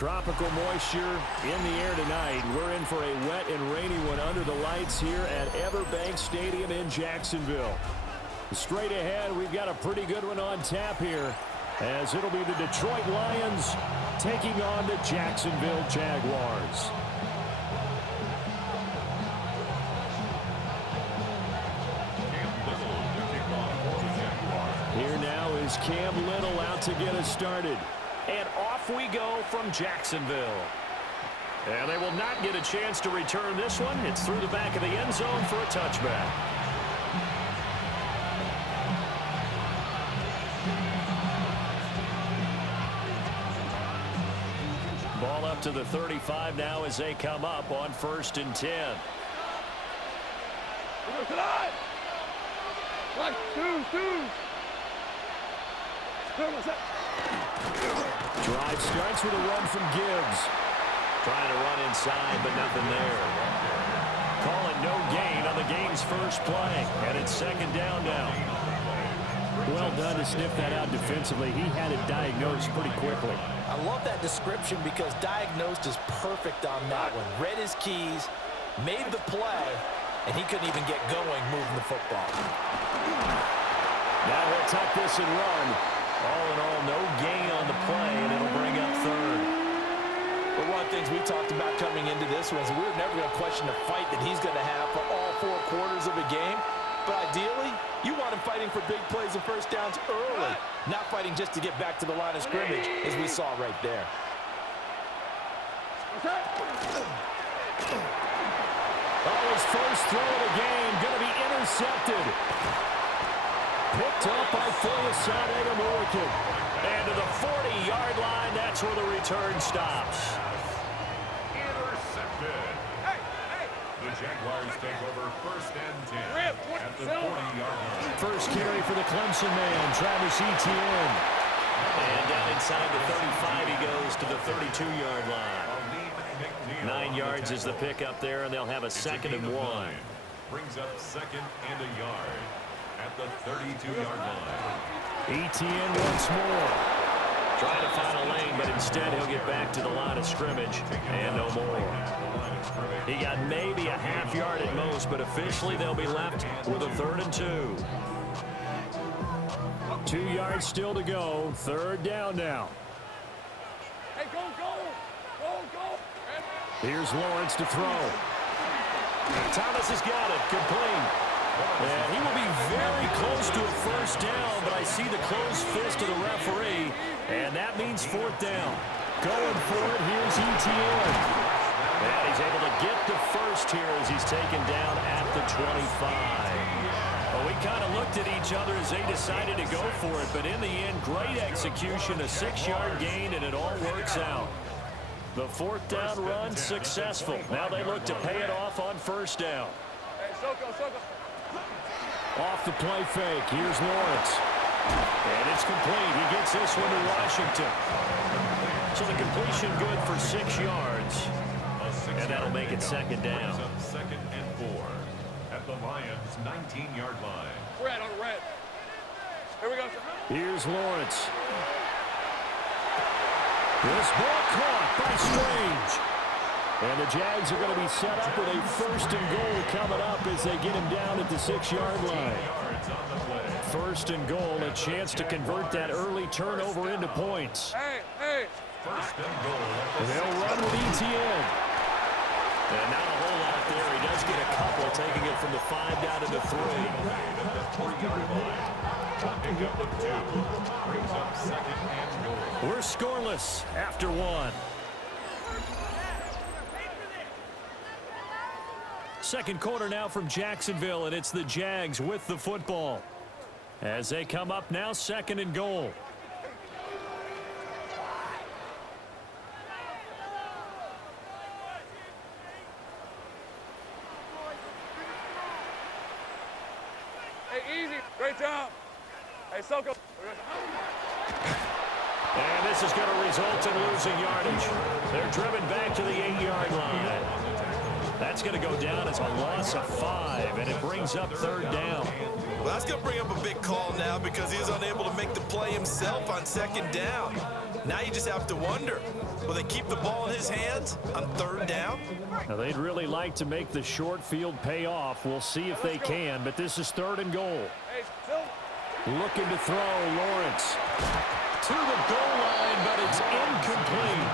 Tropical moisture in the air tonight. We're in for a wet and rainy one under the lights here at Everbank Stadium in Jacksonville. Straight ahead, we've got a pretty good one on tap here, as it'll be the Detroit Lions taking on the Jacksonville Jaguars. Here now is Cam Little out to get us started. And off we go from Jacksonville. And they will not get a chance to return this one. It's through the back of the end zone for a touchback. Ball up to the 35 now as they come up on 1st and 10. 1, 2, 2. Drive starts with a run from Gibbs. Trying to run inside, but nothing there. Call it no gain on the game's first play, and it's 2nd down now. Well done to sniff that out defensively. He had it diagnosed pretty quickly. I love that description because diagnosed is perfect on that one. Read his keys, made the play, and he couldn't even get going moving the football. Now he'll tuck this and run. All in all, no gain on the play, and it'll bring up 3rd. Well, one of the things we talked about coming into this was we were never going to question the fight that he's going to have for all 4 quarters of a game. But ideally, you want him fighting for big plays and first downs early, not fighting just to get back to the line of scrimmage, as we saw right there. Oh, his first throw of the game going to be intercepted. Picked up by Foyesade American. And to the 40-yard line, that's where the return stops. Intercepted. The Jaguars take over 1st and 10 at the 40-yard line. First carry for the Clemson man, Travis Etienne. And down inside the 35, he goes to the 32-yard line. 9 yards is the pickup there, and they'll have a 2nd and 1. Brings up 2nd and a yard at the 32-yard line. Etienne once more. Trying to find a lane, but instead he'll get back to the line of scrimmage and no more. He got maybe a half yard at most, but officially they'll be left with a 3rd and 2. 2 yards still to go. 3rd down now. Hey, go, go. Go, go. Here's Lawrence to throw. Thomas has got it. Complete. And he will be very close to a 1st down, but I see the closed fist of the referee, and that means 4th down. Going for it, here's Etienne. And he's able to get the first here as he's taken down at the 25. Well, we kind of looked at each other as they decided to go for it, but in the end, great execution, a 6-yard gain, and it all works out. The 4th down run successful. Now they look to pay it off on 1st down. Hey, Soko, Soko. Off the play fake. Here's Lawrence. And it's complete. He gets this one to Washington. So the completion good for 6 yards. And that'll make it 2nd down. 2nd and 4 at the Lions' 19-yard line. Red on red. Here we go. Here's Lawrence. This ball caught by Strange. And the Jags are going to be set up with a 1st and goal coming up as they get him down at the 6-yard line. 1st and goal, a chance to convert that early turnover into points. Hey, hey. 1st and goal. They'll run with Etienne. And not a whole lot there. He does get a couple, taking it from the 5 down to the 3. At the 4-yard line. Pick up the 2. Brings up 2nd and goal. We're scoreless after 1. 2nd quarter now from Jacksonville, and it's the Jags with the football. As they come up now, 2nd and goal. Hey, easy. Great job. Hey, Soko. And this is going to result in losing yardage. They're driven back to the 8-yard line. That's going to go down as a loss of 5, and it brings up 3rd down. Well, that's going to bring up a big call now because he was unable to make the play himself on 2nd down. Now you just have to wonder, Will they keep the ball in his hands on 3rd down? Now, they'd really like to make the short field pay off. We'll see if they can, but this is 3rd and goal. Looking to throw, Lawrence. To the goal line, but it's incomplete.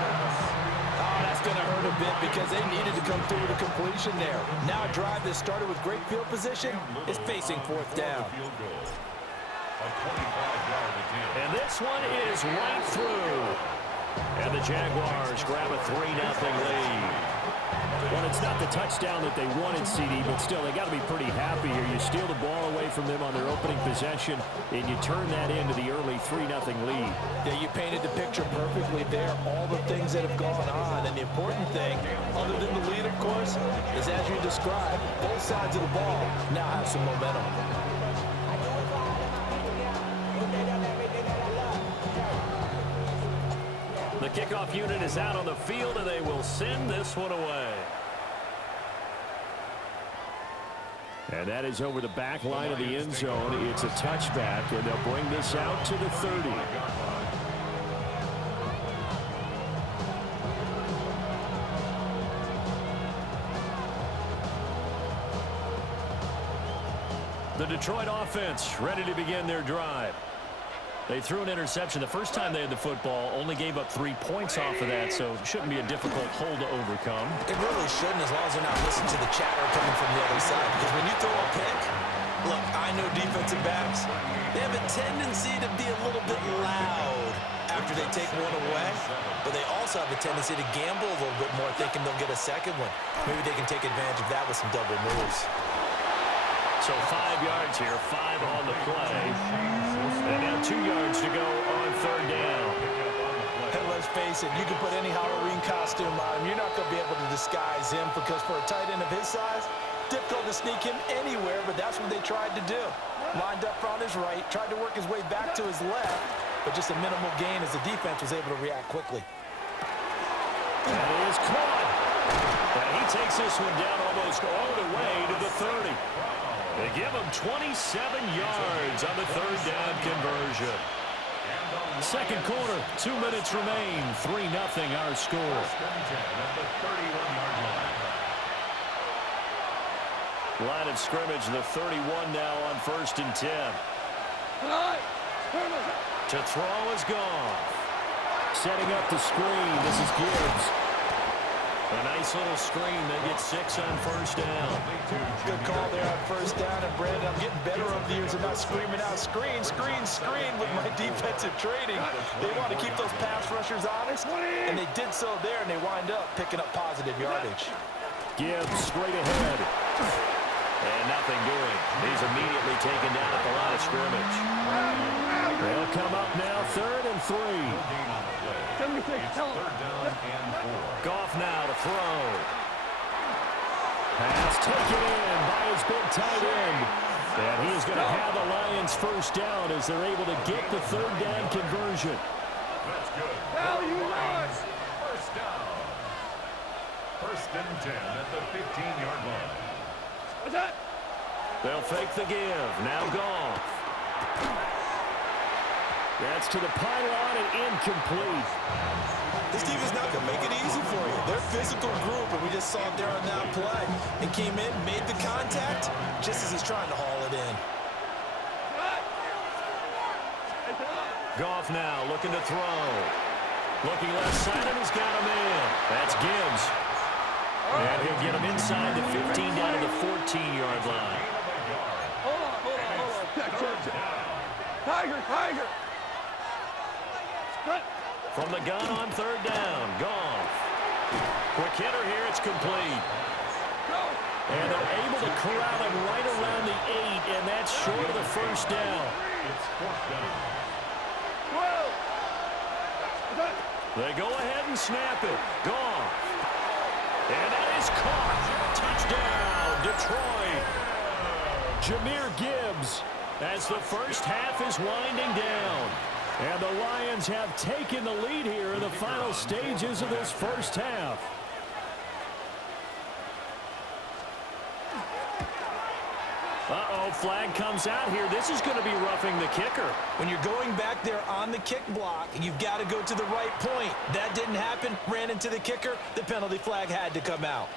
Oh, that's going to hurt a bit because they needed to come through with a completion there. Now a drive that started with great field position is facing 4th down. And this one is right through. And the Jaguars grab a 3-0 lead. Well, it's not the touchdown that they wanted, CD, but still, they got to be pretty happy here. You steal the ball away from them on their opening possession, and you turn that into the early 3-0 lead. Yeah, you painted the picture perfectly there, all the things that have gone on. And the important thing, other than the lead, of course, is as you described, both sides of the ball now have some momentum. The kickoff unit is out on the field, and they will send this one away. And that is over the back line of the end zone. It's a touchback, and they'll bring this out to the 30. The Detroit offense ready to begin their drive. They threw an interception the first time they had the football, only gave up 3 points off of that, so it shouldn't be a difficult hole to overcome. It really shouldn't, as long as they're not listening to the chatter coming from the other side. Because when you throw a pick, look, I know defensive backs, they have a tendency to be a little bit loud after they take one away, but they also have a tendency to gamble a little bit more, thinking they'll get a second one. Maybe they can take advantage of that with some double moves. So 5 yards here, 5 on the play. And now 2 yards to go on 3rd down. And let's face it, you can put any Halloween costume on him. You're not going to be able to disguise him because for a tight end of his size, difficult to sneak him anywhere, but that's what they tried to do. Lined up on his right, tried to work his way back to his left, but just a minimal gain as the defense was able to react quickly. That is caught. And he takes this one down almost all the way to the 30. They give him 27 yards on the 3rd down conversion. Second quarter, 2 minutes remain. 3-0 our score. Line of scrimmage, the 31 now on 1st and 10. To throw is gone. Setting up the screen. This is Gibbs. A nice little screen. They get 6 on 1st down. Good call there on 1st down. And Brandon, I'm getting better over the years of not screaming out screen, screen, screen with my defensive training. They want to keep those pass rushers honest, and they did so there, and they wind up picking up positive yardage. Gibbs straight ahead. And nothing doing. He's immediately taken down at the line of scrimmage. They'll come up now 3rd and 3. Goff now to throw. Pass taken in by his big tight end. And he is going to have the Lions 1st down as they're able to get the 3rd down conversion. That's good. Hell, you lost. 1st down. 1st and 10 at the 15-yard line. What's that? They'll fake the give. Now Goff. That's to the pylon and incomplete. This team is not going to make it easy for you. They're a physical group, and we just saw it there on that play. And came in, made the contact, just as he's trying to haul it in. Goff now looking to throw. Looking left side, and he's got him in. That's Gibbs. And he'll get him inside the 15 down to the 14-yard line. Hold on. Tiger. From the gun on 3rd down, Goff. Quick hitter here, it's complete. And they're able to corral him right around the 8, and that's short of the 1st down. It's 4th down. They go ahead and snap it. Goff. And that is caught. Touchdown, Detroit. Jahmyr Gibbs as the first half is winding down. And the Lions have taken the lead here in the final stages of this 1st half. Uh-oh, flag comes out here. This is going to be roughing the kicker. When you're going back there on the kick block, you've got to go to the right point. That didn't happen. Ran into the kicker. The penalty flag had to come out.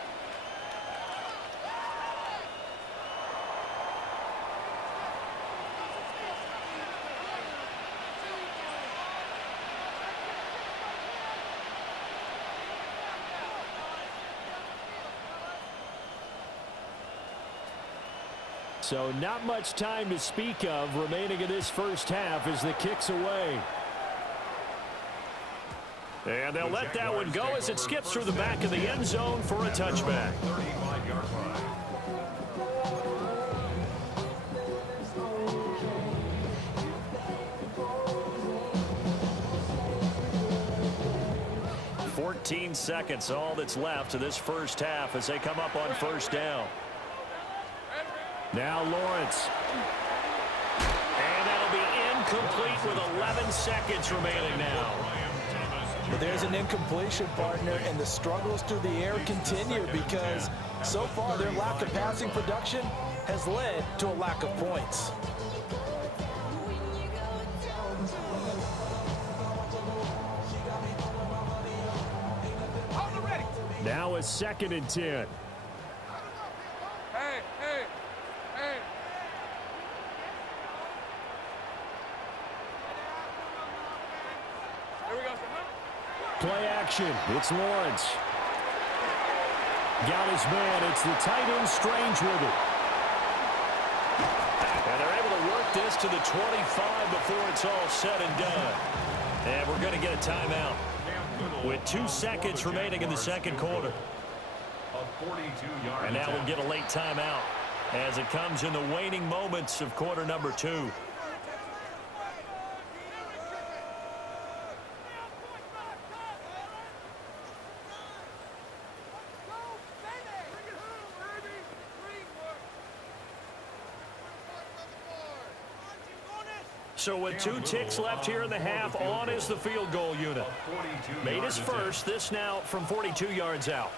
So not much time to speak of remaining in this first half as the kick's away. And they'll let that one go as it skips through the back of the end zone for a touchback. 35-yard line. $14 seconds, all that's left to this first half as they come up on first down. Now Lawrence. And that'll be incomplete with 11 seconds remaining now. But there's an incompletion, partner, and the struggles through the air continue because so far their lack of passing production has led to a lack of points. Now a 2nd and 10. Hey, hey, hey. Here we go, sir. Play action. It's Lawrence. Got his man. It's the tight end Strange with it. And they're able to work this to the 25 before it's all said and done. And we're going to get a timeout with 2 seconds remaining in the second quarter. And now we'll get a late timeout as it comes in the waning moments of quarter number 2. So with 2 ticks left here in the half, on is the field goal unit. Made his first, this now from 42 yards out.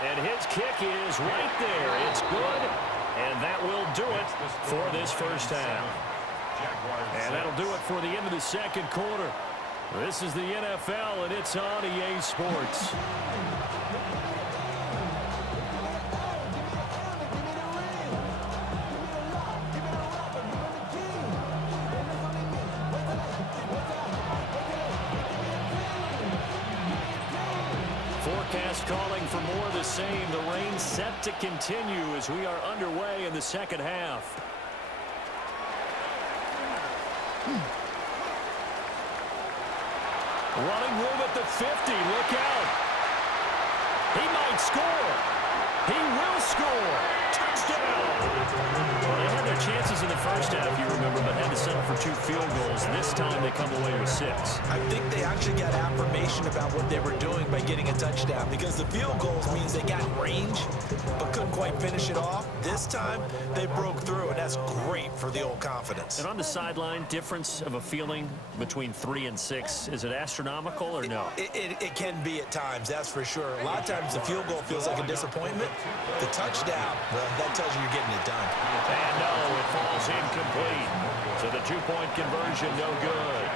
And his kick is right there. It's good, and that will do it for this first half. And that'll do it for the end of the second quarter. This is the NFL, and it's on EA Sports. Forecast calling for more of the same. The rain set to continue as we are underway in the second half. Running room at the 50. Look out. He might score. He will score. Touchdown. Well, they had their chances in the first half, you remember, but had to settle for 2 field goals. This time they come away with 6. I think they actually got affirmation about what they were doing by getting a touchdown because the field goals means they got range but couldn't quite finish it off. This time they broke through, and that's great for the old confidence. And on the sideline, difference of a feeling between 3 and 6, is it astronomical or no? It can be at times, that's for sure. A lot of times the field goal feels like a disappointment. The touchdown, well, that tells you you're getting it done. And no, it falls incomplete. So the 2-point conversion, no good.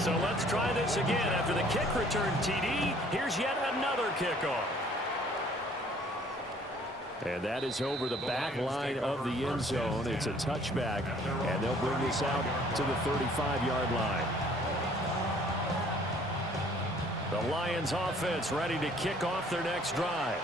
So let's try this again. After the kick return TD, here's yet another kickoff. And that is over the back line of the end zone. It's a touchback, and they'll bring this out to the 35-yard line. The Lions offense ready to kick off their next drive.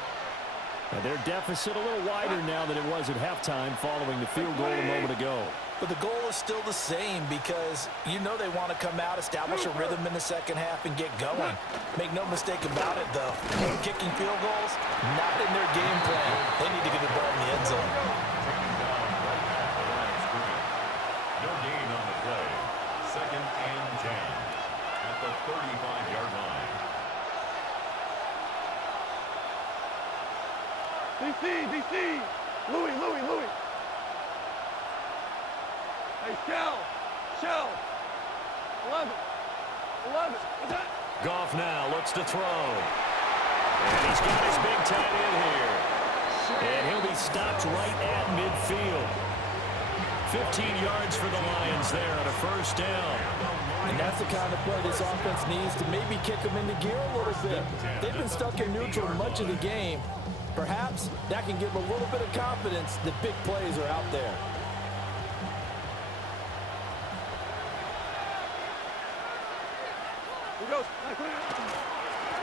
And their deficit a little wider now than it was at halftime following the field goal a moment ago. But the goal is still the same because you know they want to come out, establish a rhythm in the second half, and get going. Make no mistake about it, though. Kicking field goals, not in their game plan. They need to get the ball in the end zone. No gain on the play. 2nd and 10 at the 35-yard line. DC. Louis. Hey, Shell. 11. What's that? Goff now looks to throw. And he's got his big tight end here. And he'll be stopped right at midfield. 15 yards for the Lions there on a first down. And that's the kind of play this offense needs to maybe kick them into gear a little bit. They've been stuck in neutral much of the game. Perhaps that can give them a little bit of confidence that big plays are out there.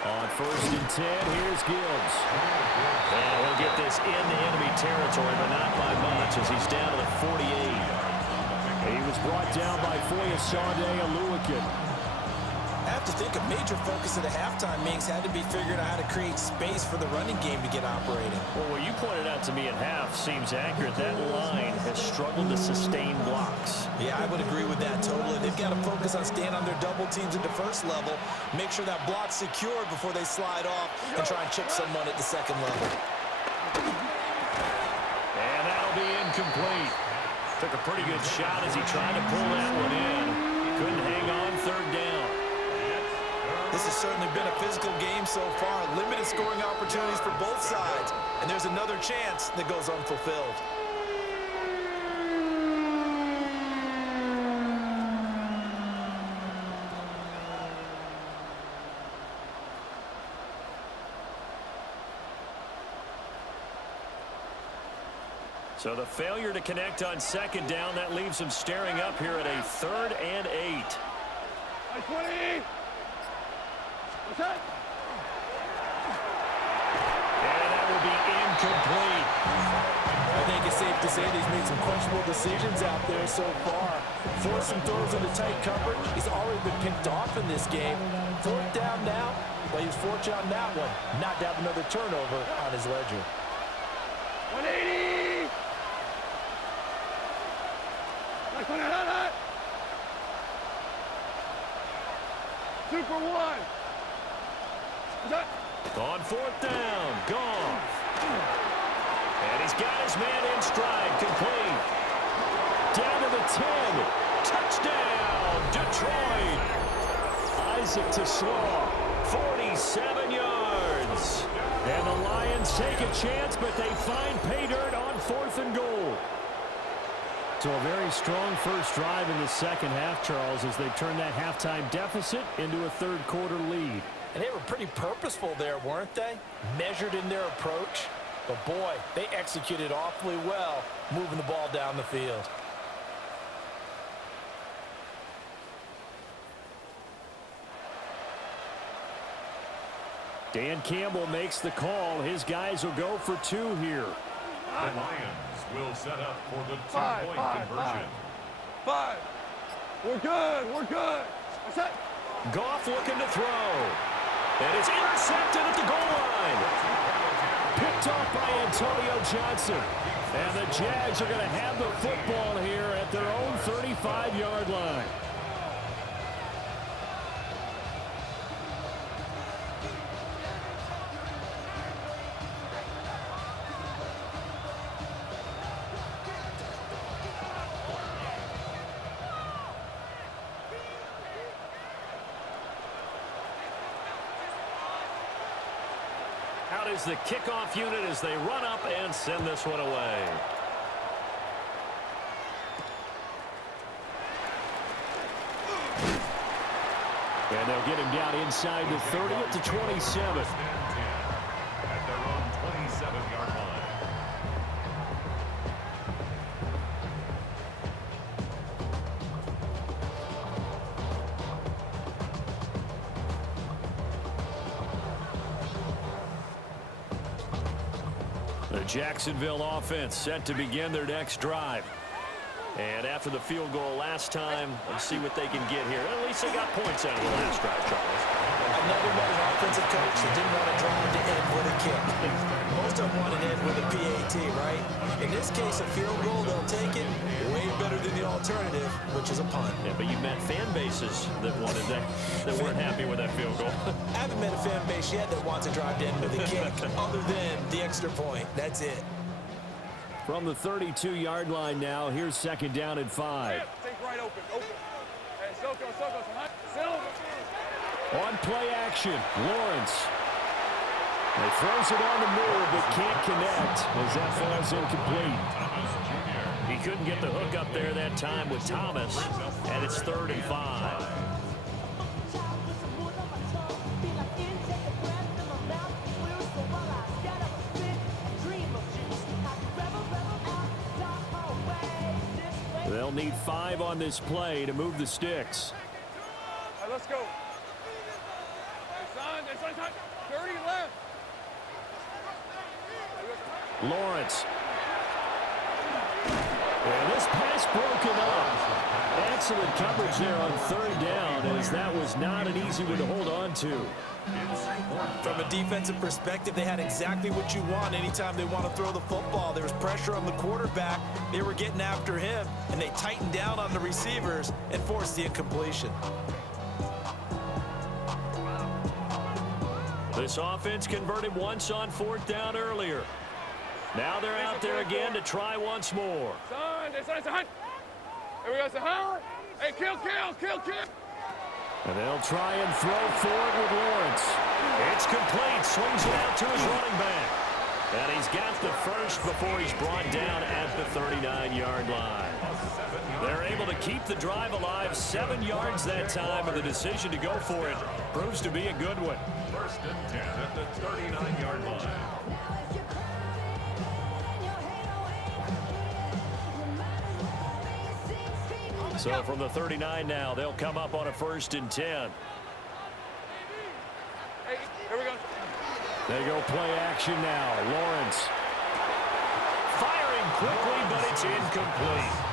On 1st and 10, here's Gibbs. And he'll get this into enemy territory, but not by much as he's down to the 48. He was brought down by Foyesade Oluwakin. I have to think a major focus of the halftime meetings had to be figuring out how to create space for the running game to get operating. Well, what you pointed out to me at half seems accurate. That line has struggled to sustain blocks. Yeah, I would agree with that totally. They've got to focus on staying on their double teams at the first level, make sure that block's secured before they slide off and try and chip someone at the second level. And that'll be incomplete. Took a pretty good shot as he tried to pull that one in. Couldn't hang on 3rd down. This has certainly been a physical game so far. Limited scoring opportunities for both sides. And there's another chance that goes unfulfilled. So the failure to connect on 2nd down, that leaves him staring up here at a 3rd and 8. 20. What's that? And that will be incomplete. I think it's safe to say that he's made some questionable decisions out there so far. Forcing throws into tight coverage. He's already been picked off in this game. 4th down now. Well, he was fortunate on that one. Not to have another turnover on his ledger. 180. Super 1. On 4th down, Goff. And he's got his man in stride, complete. Down to the 10. Touchdown, Detroit. Isaac to Slaw, 47 yards. And the Lions take a chance, but they find pay dirt on 4th and goal. So a very strong first drive in the second half, Charles, as they turn that halftime deficit into a 3rd quarter lead. And they were pretty purposeful there, weren't they? Measured in their approach. But, boy, they executed awfully well moving the ball down the field. Dan Campbell makes the call. His guys will go for 2 here. The Lions will set up for the 2-point conversion. 5. We're good. What's that? Goff looking to throw. And it's intercepted at the goal line. Picked off by Antonio Johnson. And the Jags are going to have the football here at their own 35-yard line. Out is the kickoff unit as they run up and send this one away. And they'll get him down inside the 30 at the 27. At their own 27-yard line. The Jacksonville offense set to begin their next drive. And after the field goal last time, let's see what they can get here. At least they got points out of the last drive, Charles. Another one, an offensive coach that didn't want to drive to end with a kick. Most of them want to end with a PAT. guarantee, right? In this case, a field goal, they'll take it way better than the alternative, which is a punt. Yeah, but you met fan bases that wanted that weren't happy with that field goal. I haven't met a fan base yet that wants to drive to end with a kick other than the extra point. That's it. From the 32-yard line now, here's second down and 5. Take right open. Hey, Soko. On play action, Lawrence. He throws it on the move, but can't connect as that falls incomplete. He couldn't get the hook up there that time with Thomas, and it's 3rd and 5. They'll need 5 on this play to move the sticks. All right, let's go. It's on. 30 left. Lawrence. And this pass broken up. Excellent coverage there on 3rd down, as that was not an easy one to hold on to. From a defensive perspective, they had exactly what you want anytime they want to throw the football. There was pressure on the quarterback. They were getting after him, and they tightened down on the receivers and forced the incompletion. This offense converted once on 4th down earlier. Now they're out there again to try once more. It's on. Here we go, son. Hey, kill. And they'll try and throw forward with Lawrence. It's complete. Swings it out to his running back. And he's got the first before he's brought down at the 39-yard line. They're able to keep the drive alive, 7 yards that time, and the decision to go for it proves to be a good one. 1st and 10 at the 39-yard line. So from the 39 now, they'll come up on a 1st and 10. Hey, here we go. They go play action now. Lawrence firing quickly, but it's incomplete.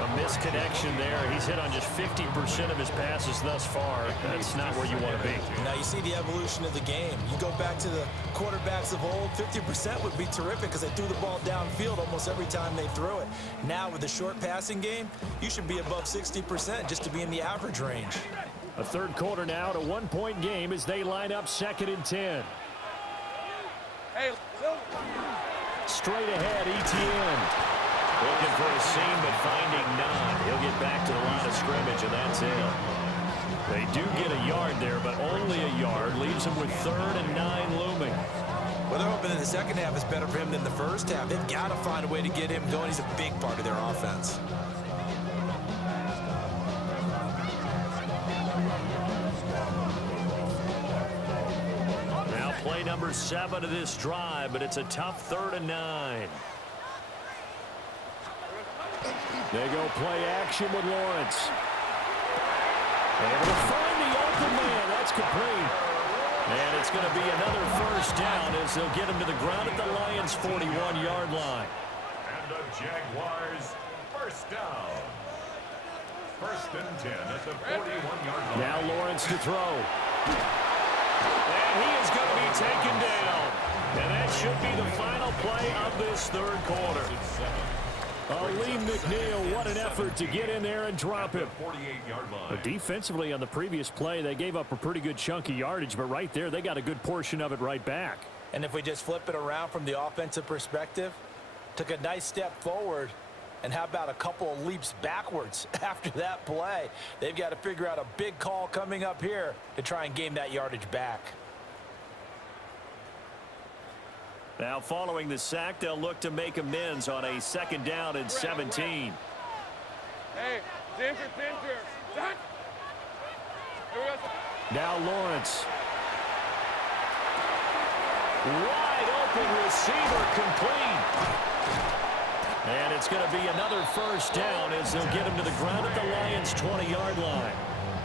A misconnection there. He's hit on just 50% of his passes thus far. That's not where you want to be. Now you see the evolution of the game. You go back to the quarterbacks of old, 50% would be terrific because they threw the ball downfield almost every time they threw it. Now with the short passing game, you should be above 60% just to be in the average range. A 3rd quarter now, to 1-point game as they line up 2nd and 10. Hey, Straight ahead, Etienne. Looking for a seam, but finding none. He'll get back to the line of scrimmage, and that's it. They do get a yard there, but only a yard. Leaves them with 3rd and 9 looming. Well, they're hoping that the second half is better for him than the first half. They've got to find a way to get him going. He's a big part of their offense. Now play number 7 of this drive, but it's a tough 3rd and 9. They go play action with Lawrence. Able to find the open man. That's complete. And it's going to be another 1st down as they'll get him to the ground at the Lions' 41-yard line. And the Jaguars 1st down. 1st and 10 at the 41-yard line. Now Lawrence to throw. And he is going to be taken down. And that should be the final play of this 3rd quarter. Lee McNeil, what an effort to get in there and drop him. 48-yard line. But defensively on the previous play, they gave up a pretty good chunk of yardage, but right there, they got a good portion of it right back. And if we just flip it around from the offensive perspective, took a nice step forward, and how about a couple of leaps backwards after that play? They've got to figure out a big call coming up here to try and gain that yardage back. Now following the sack, they'll look to make amends on a 2nd down and 17. Hey, Ginger. Now Lawrence. Wide open receiver, complete. And it's going to be another 1st down as they'll get him to the ground at the Lions' 20-yard line.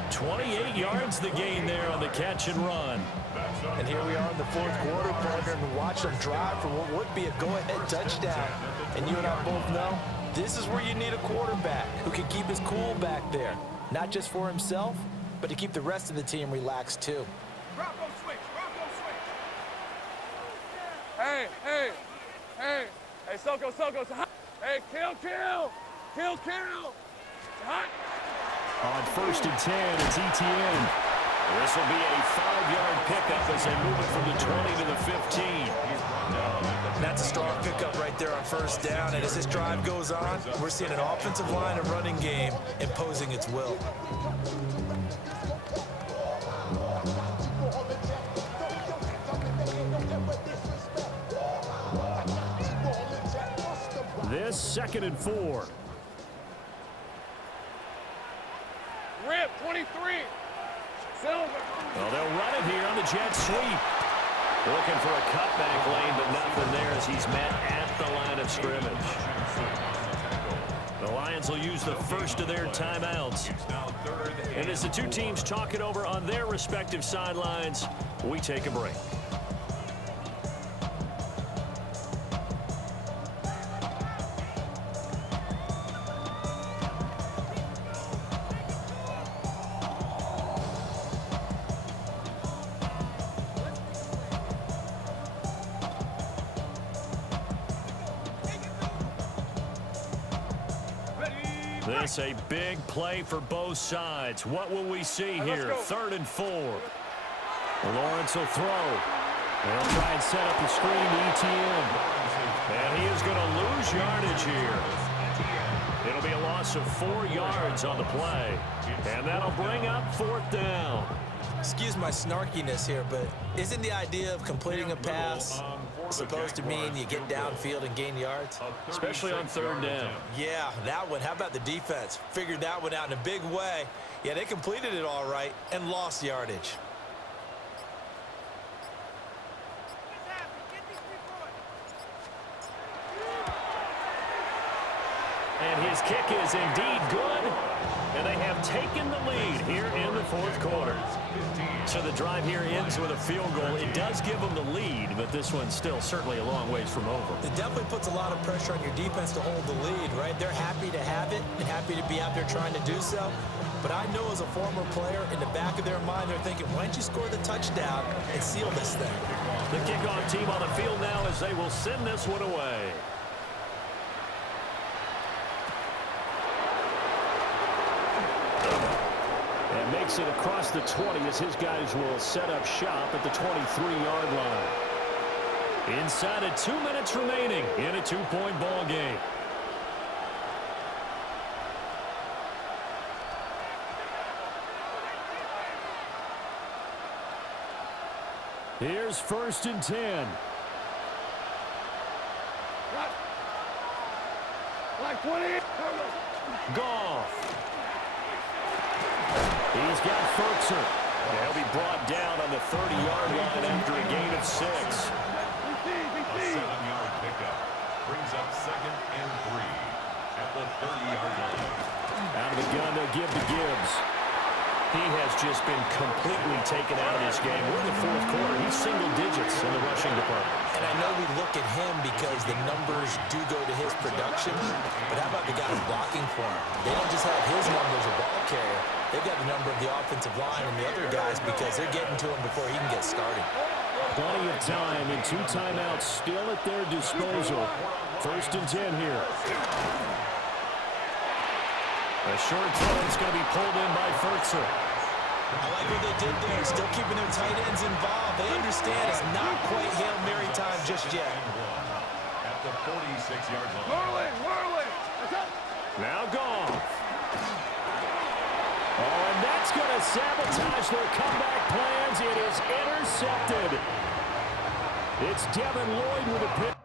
28 yards the gain there on the catch and run. And here we are in the 4th quarter, partner, and watch them drive for what would be a go-ahead touchdown. And you and I both know this is where you need a quarterback who can keep his cool back there, not just for himself, but to keep the rest of the team relaxed too. Hey, Hey, Soko. Hey, kill. Hot. On 1st and 10, it's ETN. This will be a 5-yard pickup as they move it from the 20 to the 15. That's a strong pickup right there on 1st down. And as this drive goes on, we're seeing an offensive line and running game imposing its will. This 2nd and 4. Rip, 23. Silver. Well, they'll run it here on the jet sweep. Looking for a cutback lane, but nothing there as he's met at the line of scrimmage. The Lions will use the first of their timeouts. And as the two teams talk it over on their respective sidelines, we take a break. This a big play for both sides. What will we see here? 3rd and 4. Lawrence will throw. They'll try and set up the screen to ETN. And he is going to lose yardage here. It'll be a loss of 4 yards on the play. And that'll bring up 4th down. Excuse my snarkiness here, but isn't the idea of completing a pass supposed to mean you get downfield and gain yards? Especially on 3rd down. Yeah, that one. How about the defense? Figured that one out in a big way. Yeah, they completed it all right and lost yardage. And his kick is indeed good. And they have taken the lead here in the 4th quarter. So the drive here ends with a field goal. It does give them the lead, but this one's still certainly a long ways from over. It definitely puts a lot of pressure on your defense to hold the lead, right? They're happy to have it and happy to be out there trying to do so. But I know as a former player, in the back of their mind, they're thinking, why don't you score the touchdown and seal this thing? The kickoff team on the field now as they will send this one away. And makes it across the 20 as his guys will set up shop at the 23-yard line. Inside of 2 minutes remaining in a 2-point ball game. Here's 1st and 10. Like 20. Goff. He's got Furtzer. He'll be brought down on the 30-yard line after a gain of 6. A 7-yard pickup brings up 2nd and 3 at the 30-yard line. Out of the gun, they'll give to Gibbs. He has just been completely taken out of this game. We're in the 4th quarter. He's single digits in the rushing department. And I know we look at him because the numbers do go to his production, but how about the guys blocking for him? They don't just have his numbers as a ball carrier. They've got the number of the offensive line and the other guys because they're getting to him before he can get started. Plenty of time and 2 timeouts still at their disposal. 1st and 10 here. A short throw is going to be pulled in by Furtzer. I like what they did there, still keeping their tight ends involved. They understand it's not quite Hail Mary time just yet. At the 46-yard line. Whirling. Now Goff. Oh, and that's going to sabotage their comeback plans. It is intercepted. It's Devin Lloyd with a pick.